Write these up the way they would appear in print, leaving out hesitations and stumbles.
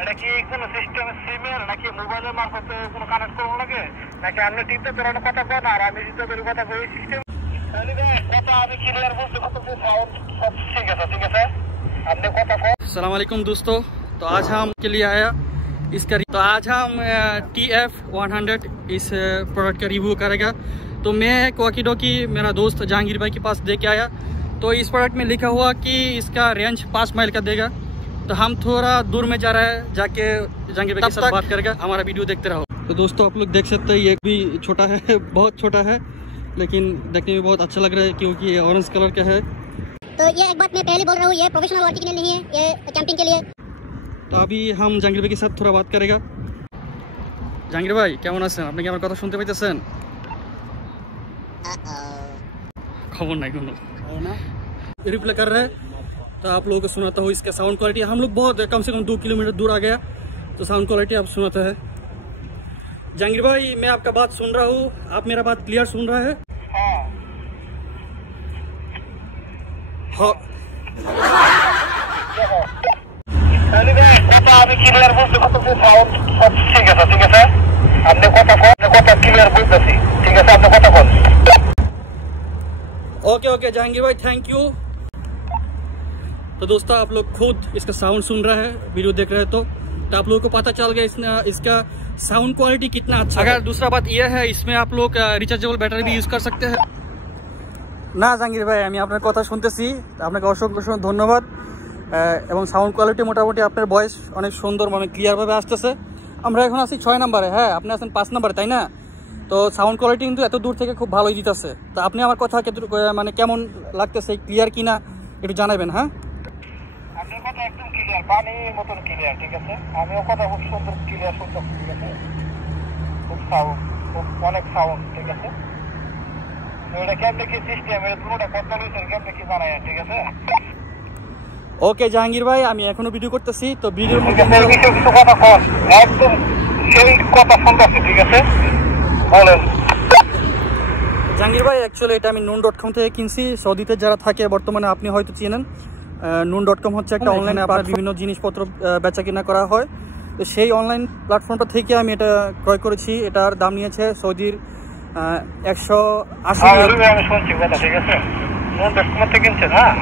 এটা কি কোনো সিস্টেম সিমের নাকি মোবাইলের মারফতে কোনো কানেক্ট করব লাগে নাকি আপনি টিপতে তোর কথা বল আর আমি যদি তোর কথা বলি সিস্টেম কথা আমি ক্লিয়ার বলতে কত সাউন্ড সব ঠিক আছে आपने কথা কো। अस्सलाम वालेकुम दोस्तों, तो आज हम के लिए आया इसका तो आज हम TF100 इस प्रोडक्ट का रिव्यू करेगा। तो मैं वॉकी डॉकी मेरा दोस्त जहांगीर भाई के पास दे के आया। तो इस प्रोडक्ट में लिखा हुआ कि इसका रेंज 5 माइल का देगा। तो हम थोड़ा दूर में जा रहे हैं, जाके जहांगीर भाई के साथ बात करेगा। हमारा वीडियो देखते रहो। तो दोस्तों आप लोग देख सकते हैं ये भी छोटा है बहुत छोटा है, लेकिन देखने में बहुत अच्छा लग रहा है क्योंकि ये ऑरेंज कलर का है। तो ये एक बात मैं पहले बोल रहा हूँ, ये प्रोफेशनल वर्किंग के लिए नहीं है, ये कैंपिंग के लिए। तो अभी हम जहांगीर भाई के साथ थोड़ा बात करेगा। जहांगीर भाई কেমন আছেন? আপনি কি আমার কথা শুনতে পাইতেছেন? खबर नहीं कोनो रिप्लाई कर रहे हैं। तो आप लोगों को सुनाता हूँ इसका साउंड क्वालिटी। हम लोग बहुत कम से कम 2 किलोमीटर दूर आ गया, तो साउंड क्वालिटी आप सुनाता है। जहांगीर भाई मैं आपका बात सुन रहा हूँ, आप मेरा बात क्लियर सुन रहा है? हाँ কথা আমি ক্লিয়ার বলতে কত সাউন্ড সব ঠিক আছে আপনি কথা ক্লিয়ার বলতেছি, ঠিক আছে আপনি কথা বল। ओके जहांगीर भाई थैंक यू। तो दोस्तों आप लोग खुद इसका साउंड सुन रहे हैं, वीडियो देख रहे हैं तो आप लोगों को पता चल गया इसका साउंड क्वालिटी कितना अच्छा। अगर दूसरा बात यह है इसमें आप लोग रिचार्जेबल बैटरी भी यूज कर सकते हैं না। জাহাঙ্গীর ভাই আমি আপনার কথা শুনতেছি, আপনাকে অসংখ্য অসংখ্য ধন্যবাদ। এবং সাউন্ড কোয়ালিটি মোটামুটি আপনার ভয়েস অনেক সুন্দর মানে ক্লিয়ারভাবে আসতেছে। আমরা এখন আছি 6 নম্বরে, হ্যাঁ আপনি আছেন 5 নম্বরে তাই না? তো সাউন্ড কোয়ালিটি কিন্তু এত দূর থেকে খুব ভালোই দিতেছে। তো আপনি আমার কথা মানে কেমন লাগতেছে, ক্লিয়ার কিনা একটু জানাবেন। হ্যাঁ আপনার কথা একদম ক্লিয়ার, পানির মতন ক্লিয়ার, ঠিক আছে। আমিও কথা খুব সুন্দর ক্লিয়ার শুনতেছি, ঠিক আছে। খুব সাউন্ড, খুব অনেক সাউন্ড, ঠিক আছে। এটা কেমনে কি সিস্টেম, এটা পুরোটা কথা লইছেন কেমনে কি বানায়, ঠিক আছে। ওকে জাহাঙ্গীর ভাই আমি এখনো ভিডিও করতেছি, তো ভিডিওর মধ্যে কিছু কথা কর, একদম সেই কথা শুনতেছি, ঠিক আছে বলেন। জাহাঙ্গীর ভাই অ্যাকচুয়ালি এটা আমি নুন.com থেকে কিনছি। সৌদিতে যারা থাকে বর্তমানে আপনি হয়তো চেনেন, নুন.com হচ্ছে একটা অনলাইনে আপনার বিভিন্ন জিনিসপত্র বেচা কিনা করা হয়। তো সেই অনলাইন প্ল্যাটফর্মটা থেকে আমি এটা ক্রয় করেছি। এটার দাম নিয়েছে সৌদির 180 রিয়াল। আমি শুনছি কথা, ঠিক আছে। নুন.com থেকে কিনছেন? হ্যাঁ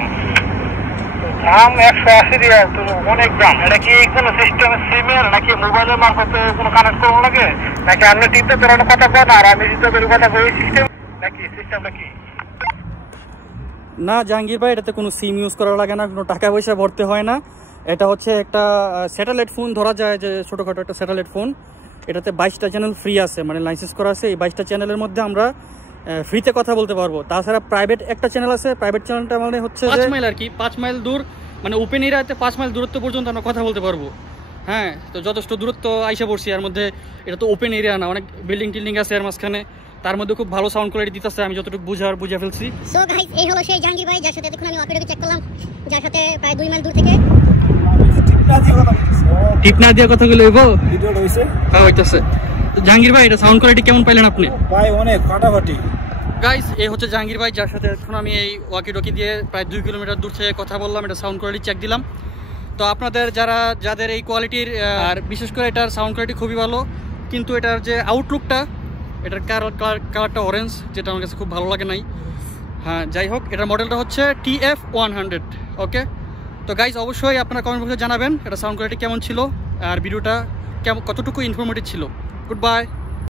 দাম 180 রিয়াল, তো অনেক দাম। এটা কি কোনো সিস্টেম সিমের নাকি মোবাইলের মারফতে কোনো কানেক্ট করব লাগে নাকি আপনি টিপতে তোর কথা বল আর আমি যদি তোর কথা বলি সিস্টেম নাকি সিস্টেম নাকি? না জাহাঙ্গীর ভাই এটাতে কোনো সিম ইউজ করা লাগে না, কোনো টাকা পয়সা ভরতে হয় না। এটা হচ্ছে একটা স্যাটেলাইট ফোন ধরা যায়, যে ছোটোখাটো একটা স্যাটেলাইট ফোন। এটাতে 22টা চ্যানেল ফ্রি আছে, মানে লাইসেন্স করা আছে। এই 22টা চ্যানেলের মধ্যে আমরা ফ্রিতে কথা বলতে পারবো। তাছাড়া প্রাইভেট একটা চ্যানেল আছে, প্রাইভেট চ্যানেলটা মানে হচ্ছে 5 মাইল আর কি, 5 মাইল দূর, মানে ওপেন এরিয়াতে 5 মাইল দূরত্ব পর্যন্ত আমরা কথা বলতে পারবো। হ্যাঁ তো যথেষ্ট দূরত্ব আইসা পড়ছি। এর মধ্যে এটা তো ওপেন এরিয়া না, অনেক বিল্ডিং টিল্ডিং আছে এর মাঝখানে, তার মধ্যে খুব ভালো সাউন্ড কোয়ালিটি দিতেছে আমি যতটুকু বুঝে ফেলছি। সো গাইস এই হলো সেই জাহাঙ্গীর ভাই যার সাথে দেখুন আমি ওয়াকি ডকি চেক করলাম, যার সাথে প্রায় 2 মাইল দূর থেকে টিপ না দিয়ে কথা বলে হইবো ভিডিওটা হইছে। হ্যাঁ হইতাছে। তো জাহাঙ্গীর ভাই এটা সাউন্ড কোয়ালিটি কেমন পাইলেন আপনি? ভাই অনেক ফাটাফাটি। গাইস এই হচ্ছে জাহাঙ্গীর ভাই যার সাথে এখন আমি এই ওয়াকি ডকি দিয়ে প্রায় 2 কিলোমিটার দূর থেকে কথা বললাম। এটা সাউন্ড কোয়ালিটি চেক দিলাম। তো আপনাদের যাদের এই কোয়ালিটির, আর বিশেষ করে এটার সাউন্ড কোয়ালিটি খুবই ভালো, কিন্তু এটার যে আউটলুকটা, এটার কালারটা অরেঞ্জ, যেটা আমার কাছে খুব ভালো লাগে নাই। হ্যাঁ যাই হোক, এটার মডেলটা হচ্ছে TF100। ওকে তো গাইস অবশ্যই আপনারা কমেন্ট বক্সে জানাবেন এটা সাউন্ড কোয়ালিটি কেমন ছিল আর ভিডিওটা কতটুকু ইনফরমেটিভ ছিল। Good bye.